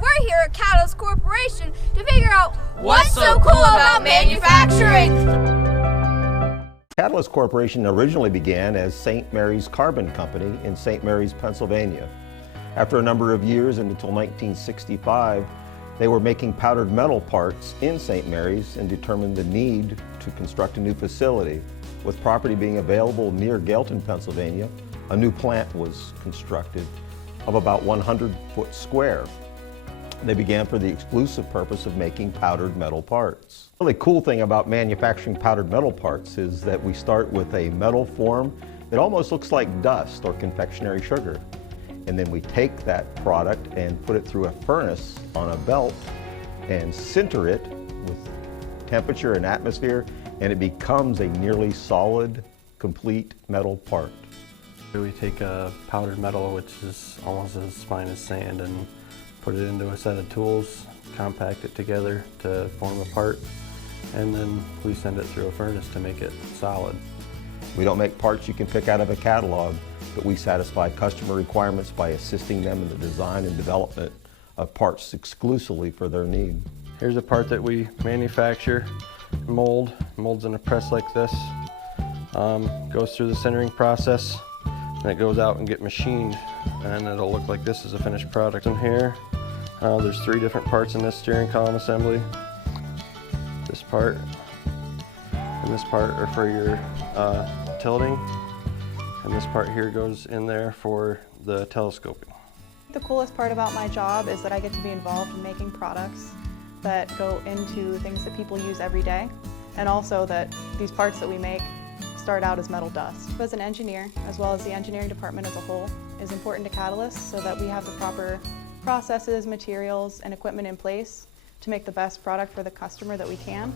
we're here at Catalyst Corporation to figure out what's so cool about manufacturing. Catalyst Corporation originally began as St. Mary's Carbon Company in St. Mary's, Pennsylvania. After a number of years and until 1965, they were making powdered metal parts in St. Mary's and determined the need to construct a new facility. With property being available near Galeton, Pennsylvania, a new plant was constructed of about 100 foot square. They began for the exclusive purpose of making powdered metal parts. The really cool thing about manufacturing powdered metal parts is that we start with a metal form that almost looks like dust or confectionery sugar. And then we take that product and put it through a furnace on a belt and sinter it with temperature and atmosphere, and it becomes a nearly solid, complete metal part. We take a powdered metal, which is almost as fine as sand, and put it into a set of tools, compact it together to form a part, and then we send it through a furnace to make it solid. We don't make parts you can pick out of a catalog, but we satisfy customer requirements by assisting them in the design and development of parts exclusively for their need. Here's a part that we manufacture, molds in a press like this, goes through the sintering process, and it goes out and get machined, and it'll look like this as a finished product. In here, there's 3 different parts in this steering column assembly. This part and this part are for your tilting, and this part here goes in there for the telescoping. The coolest part about my job is that I get to be involved in making products that go into things that people use every day, and also that these parts that we make start out as metal dust. As an engineer, as well as the engineering department as a whole, is important to Catalyst so that we have the proper processes, materials, and equipment in place to make the best product for the customer that we can.